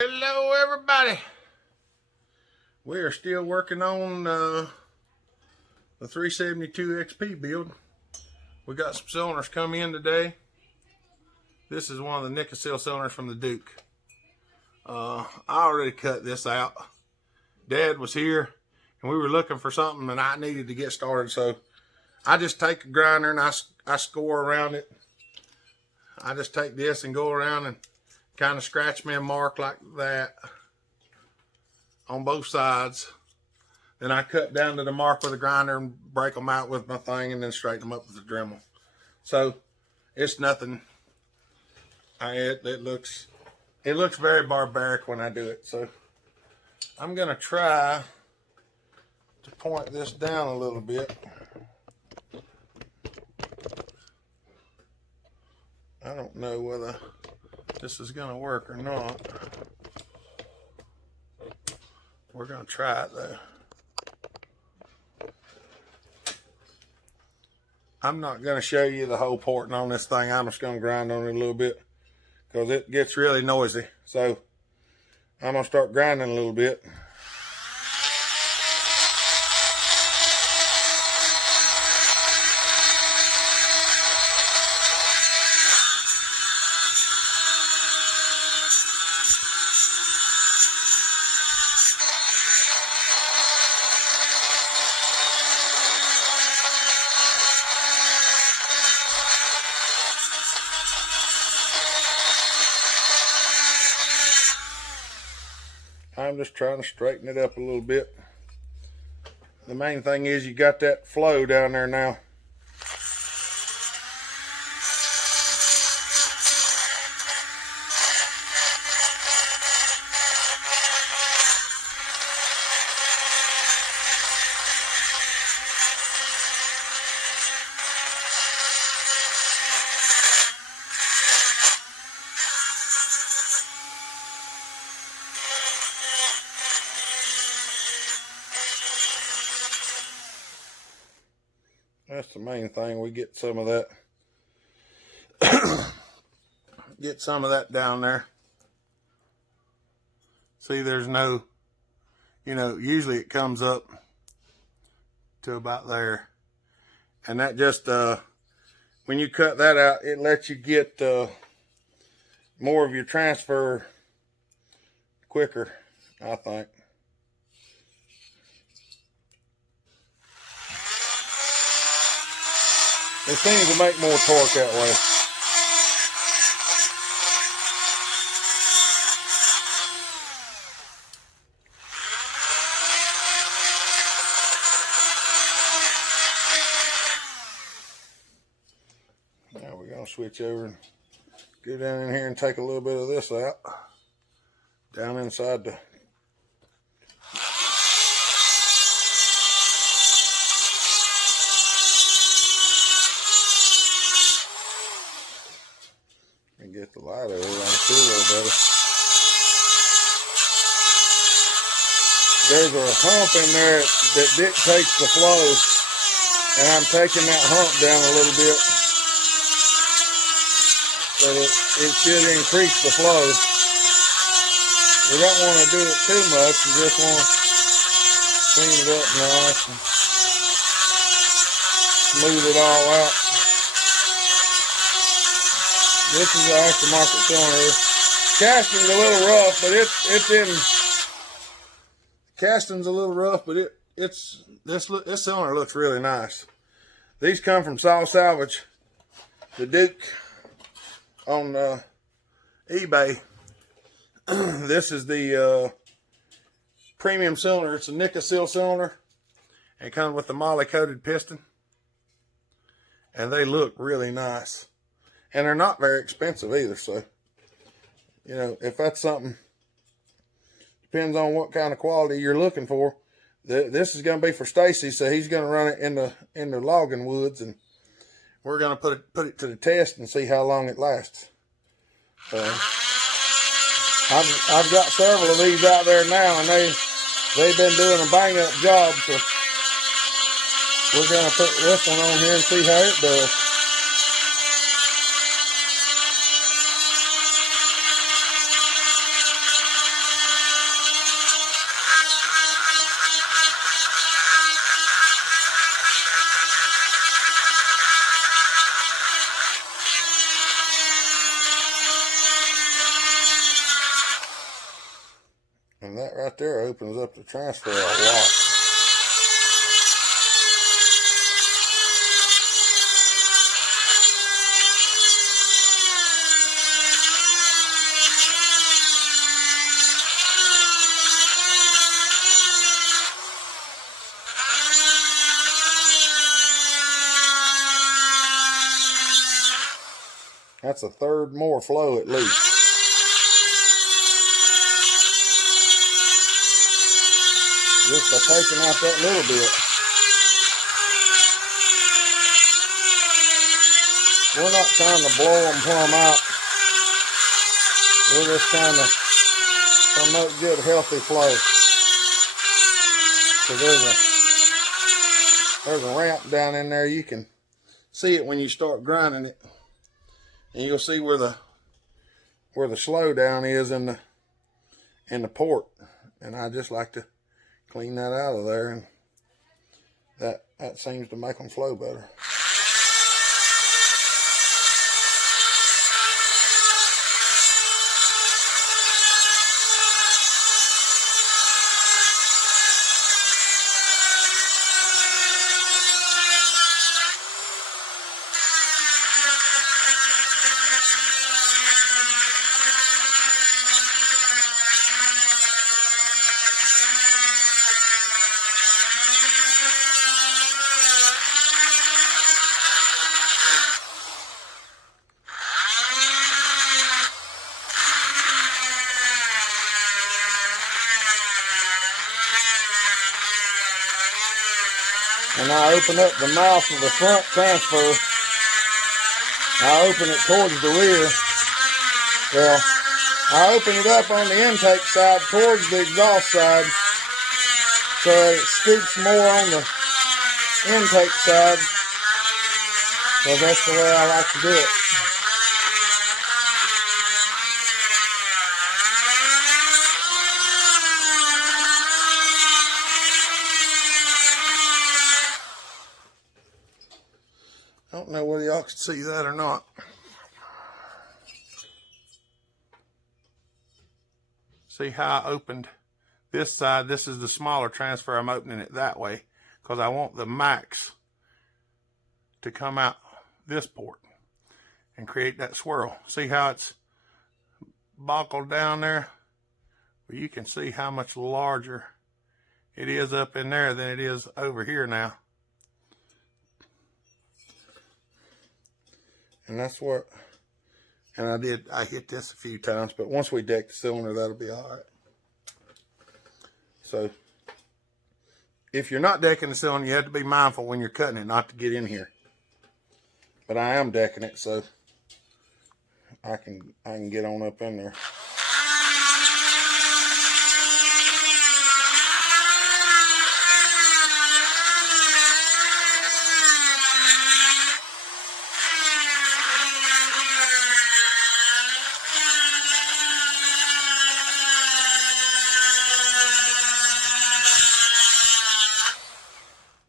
Hello everybody. We are still working on the 372 XP build. We got some cylinders come in today. This is one of the Nickel cylinders from the Duke. I already cut this out. Dad was here and we were looking for something and I needed to get started, so I just take a grinder and I score around it. I just take this and go around and kind of scratch me a mark like that on both sides. Then I cut down to the mark with a grinder and break them out with my thing and then straighten them up with a Dremel. So it's nothing. It looks very barbaric when I do it. So I'm gonna try to point this down a little bit. I don't know whether this is gonna work or not. We're gonna try it though. I'm not gonna show you the whole porting on this thing. I'm just gonna grind on it a little bit because it gets really noisy. So I'm gonna start grinding a little bit. I'm just trying to straighten it up a little bit. The main thing is you got that flow down there now. That's the main thing. We get some of that. Get some of that down there. See, there's no, usually it comes up to about there. And that just, when you cut that out, it lets you get more of your transfer quicker, I think. It seems to make more torque that way. Now we're going to switch over and go down in here and take a little bit of this out. Down inside the and get the light over here on the a little better. There's a hump in there that dictates the flow, and I'm taking that hump down a little bit so that it should increase the flow. We don't want to do it too much. We just want to clean it up nice and smooth it all out. This is the aftermarket cylinder. Casting's a little rough, but it's in. Casting's a little rough, but this cylinder looks really nice. These come from Saw Salvage, the Duke, on eBay. This is the premium cylinder. It's a nickel cylinder, and it comes with the moly coated piston, and they look really nice. And they're not very expensive either, so, if that's something, depends on what kind of quality you're looking for. This is going to be for Stacy, so he's going to run it in the logging woods, and we're going to put it to the test and see how long it lasts. I've got several of these out there now, and they've been doing a bang-up job, so we're going to put this one on here and see how it does. And that right there opens up the transfer a lot. That's a third more flow at least. Just by taking out that little bit. We're not trying to blow them plumb out. We're just trying to promote good, healthy flow. So there's a ramp down in there. You can see it when you start grinding it. And you'll see where the slow down is in the port. And I just like to clean that out of there, and that seems to make them flow better. And I open up the mouth of the front transfer. I open it towards the rear. Well, I open it up on the intake side towards the exhaust side so that it scoops more on the intake side. So that's the way I like to do it. I don't know whether y'all can see that or not. See how I opened this side? This is the smaller transfer. I'm opening it that way because I want the max to come out this port and create that swirl. See how it's buckled down there? Well, you can see how much larger it is up in there than it is over here now. And that's what, and I hit this a few times, but once we deck the cylinder, that'll be all right. So, if you're not decking the cylinder, you have to be mindful when you're cutting it not to get in here. But I am decking it, so I can get on up in there.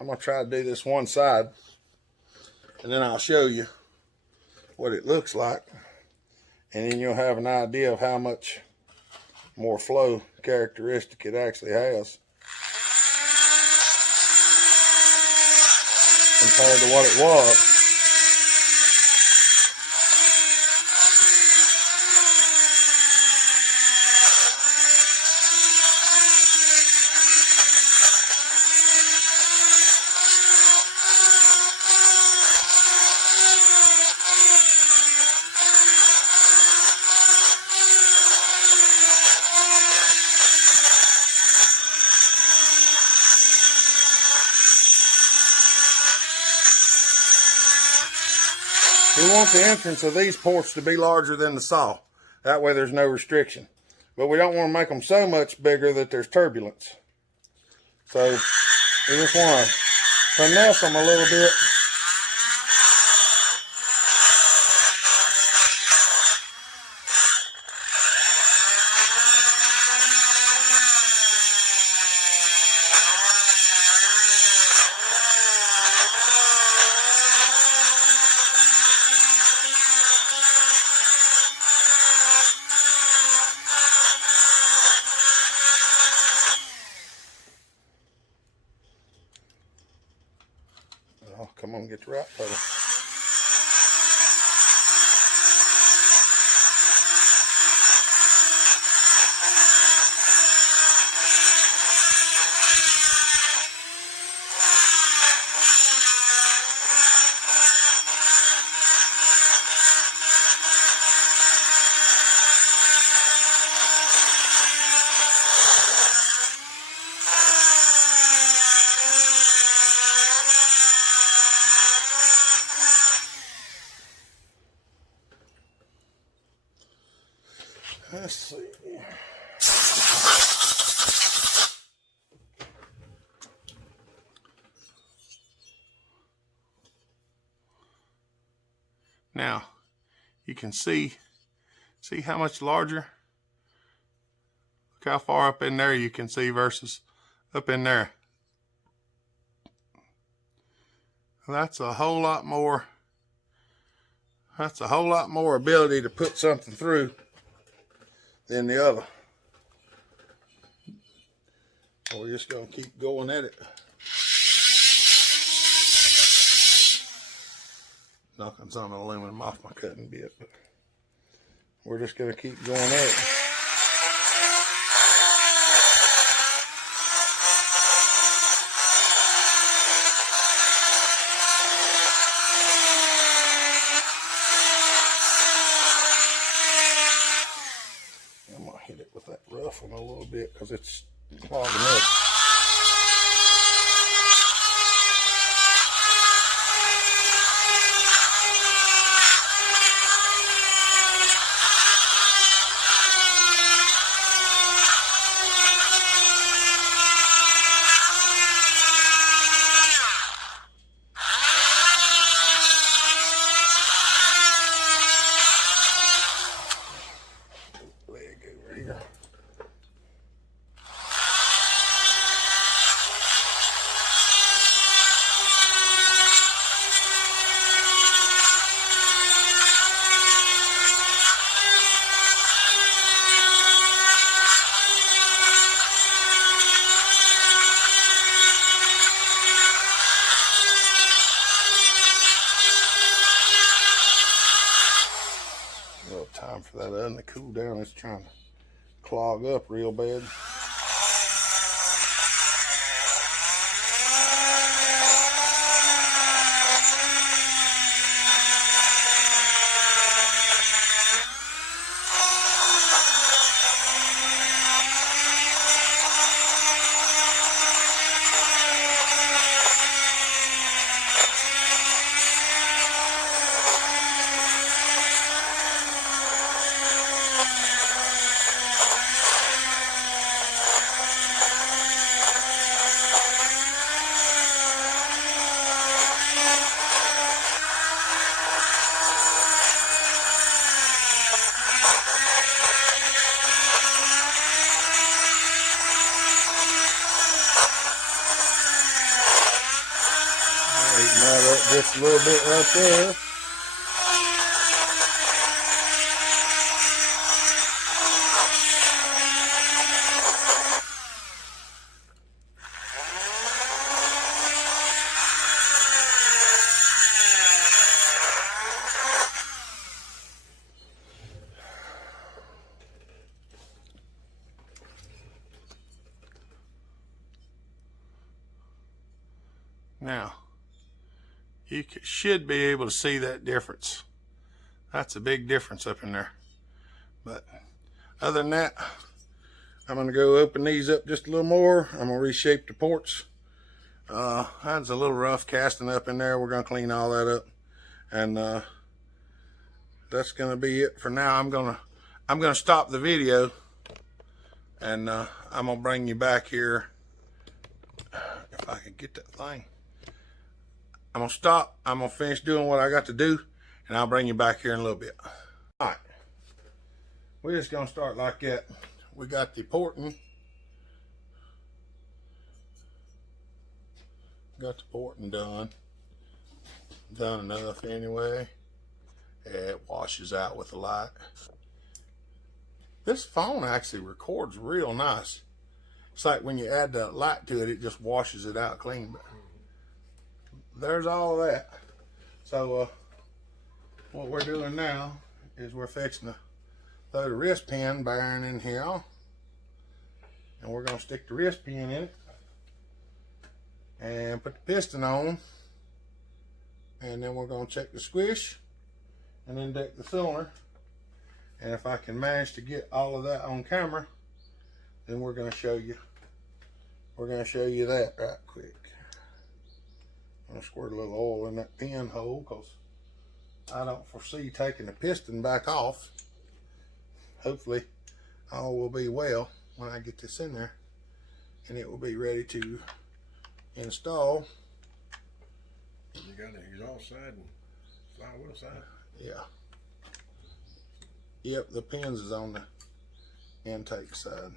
I'm going to try to do this one side, and then I'll show you what it looks like, and then you'll have an idea of how much more flow characteristic it actually has compared to what it was. We want the entrance of these ports to be larger than the saw. That way there's no restriction. But we don't want to make them so much bigger that there's turbulence. So we just want to finesse them a little bit. Oh, come on, get the right pedal. Let's see. Now, you can see how much larger? Look how far up in there you can see versus up in there. That's a whole lot more. That's a whole lot more ability to put something through than the other. So we're just going to keep going at it. Knocking some aluminum off my cutting bit, but we're just going to keep going at it. I'm going to hit it with that rough one a little bit because it's clogging up. Leg over here. A little time for that oven to cool down. It's trying to clog up real bad. Tighten that up just a little bit right there. Now, you should be able to see that difference. That's a big difference up in there. But other than that, I'm going to go open these up just a little more. I'm going to reshape the ports. That's a little rough casting up in there. We're going to clean all that up. And that's going to be it for now. I'm going to stop the video. And I'm going to bring you back here. If I can get that thing. I'm going to stop. I'm going to finish doing what I got to do. And I'll bring you back here in a little bit. All right. We're just going to start like that. We got the porting. Got the porting done. Done enough anyway. It washes out with the light. This phone actually records real nice. It's like when you add the light to it, it just washes it out clean. But there's all of that. So what we're doing now is we're fixing to throw the wrist pin bearing in here, and we're going to stick the wrist pin in it and put the piston on, and then we're going to check the squish and then deck the cylinder. And if I can manage to get all of that on camera, then we're going to show you. We're going to show you that right quick. I'm going to squirt a little oil in that pinhole because I don't foresee taking the piston back off. Hopefully all will be well when I get this in there, and it will be ready to install. You got the exhaust side and flywheel side? Yeah. Yep, the pins is on the intake side.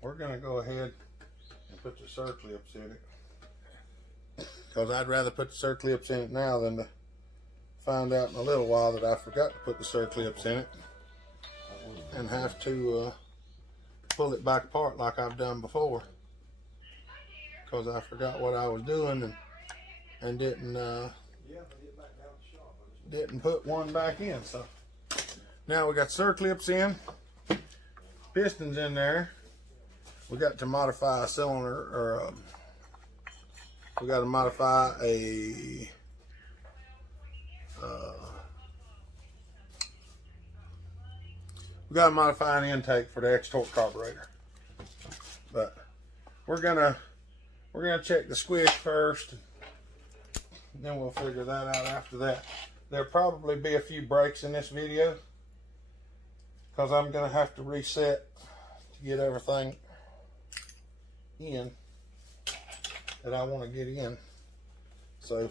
We're going to go ahead and put the circlips in it, because I'd rather put the circlips in it now than to find out in a little while that I forgot to put the circlips in it and have to pull it back apart like I've done before, because I forgot what I was doing and didn't put one back in. So now we got circlips in, pistons in there. We got to modify a cylinder, or we got to modify a an intake for the X-Torque carburetor. But we're gonna check the squish first, and then we'll figure that out after that. There'll probably be a few breaks in this video because I'm gonna have to reset to get everything in that I want to get in. So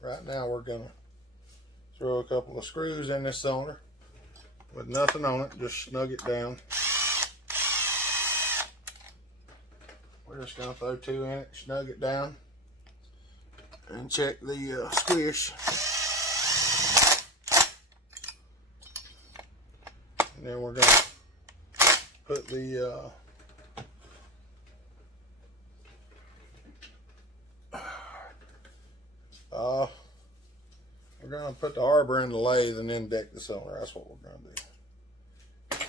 right now we're gonna throw a couple of screws in this cylinder with nothing on it, just snug it down. We're just gonna throw 2 in it, snug it down, and check the squish. And then we're gonna put the we're gonna put the arbor in the lathe and then deck the cylinder. That's what we're gonna do.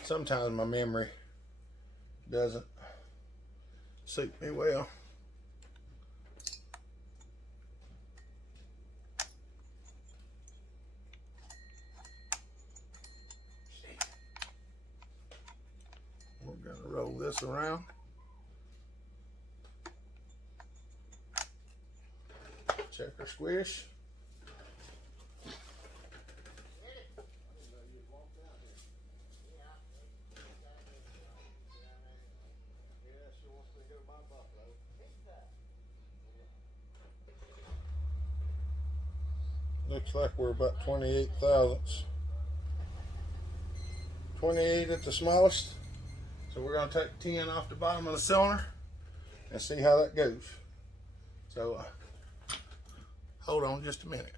Sometimes my memory doesn't suit me well. We're gonna roll this around. Check our squish. Looks like we're about 28 thousandths. 28 at the smallest. So we're going to take 10 off the bottom of the cylinder and see how that goes. So hold on just a minute.